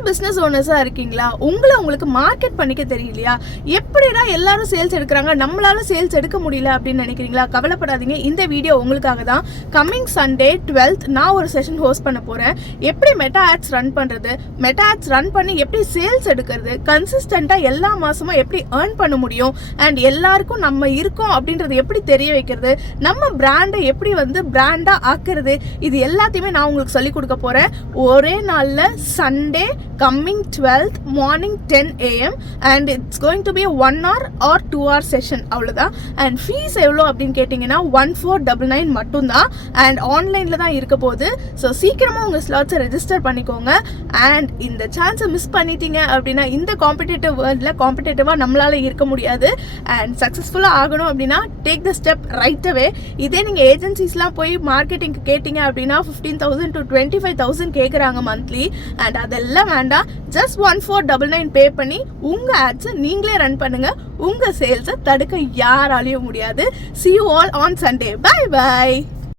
Small business ஓனர்ஸாக இருக்கீங்களா? உங்களுக்கு market பண்ணிக்க தெரியலையா? எப்படிடா எல்லாரும் சேல்ஸ் எடுக்கிறாங்க, நம்மளால சேல்ஸ் எடுக்க முடியல அப்படின்னு நினைக்கிறீங்களா? கவலைப்படாதீங்க, இந்த வீடியோ உங்களுக்காக தான். கம்மிங் சண்டே 12th நான் ஒரு செஷன் ஹோஸ்ட் பண்ண போகிறேன். எப்படி மெட்டா ஆட்ஸ் ரன் பண்ணுறது, மெட்டா ஆட்ஸ் ரன் பண்ணி எப்படி சேல்ஸ் எடுக்கிறது, கன்சிஸ்டண்ட்டாக எல்லா மாதமும் எப்படி ஏர்ன் பண்ண முடியும், அண்ட் எல்லாருக்கும் நம்ம இருக்கோம் அப்படின்றது எப்படி தெரிய வைக்கிறது, நம்ம பிராண்டை எப்படி பிராண்டாக ஆக்குறது, இது எல்லாத்தையுமே நான் உங்களுக்கு சொல்லிக் கொடுக்க போகிறேன். ஒரே நாளில் Sunday coming 12th morning 10 AM and it's going to be 1 hour or 2 hour session, அவ்வளோதான். அண்ட் ஃபீஸ் எவ்வளோ அப்படின்னு கேட்டிங்கன்னா 1499 மட்டும்தான். அண்ட் ஆன்லைனில் தான் இருக்க போகுது. ஸோ சீக்கிரமாக உங்கள் ஸ்லாட்ஸை ரெஜிஸ்டர் பண்ணிக்கோங்க. அண்ட் இந்த சான்ஸை மிஸ் பண்ணிட்டீங்க அப்படின்னா இந்த காம்படிட்டிவ் வேர்ல்டில் காம்படிட்டிவாக நம்மளால் இருக்க முடியாது. அண்ட் சக்ஸஸ்ஃபுல்லாக ஆகணும் அப்படின்னா take the step right away. இதே நீங்கள் ஏஜென்சிஸ்லாம் போய் மார்க்கெட்டிங்க்கு கேட்டிங்க அப்படின்னா 15,000 to 25,000 கேட்குறாங்க மந்த்லி. அண்ட் அதெல்லாம் வேண்டாம், ஜஸ்ட் 1499 பே பண்ணி உங்கள் ஆட்ஸை நீங்களே ரன் பண்ணுங்க. உங்கள் சேல்ஸை தடுக்க யாராலையும் முடியாது. See you all on Sunday. Bye bye.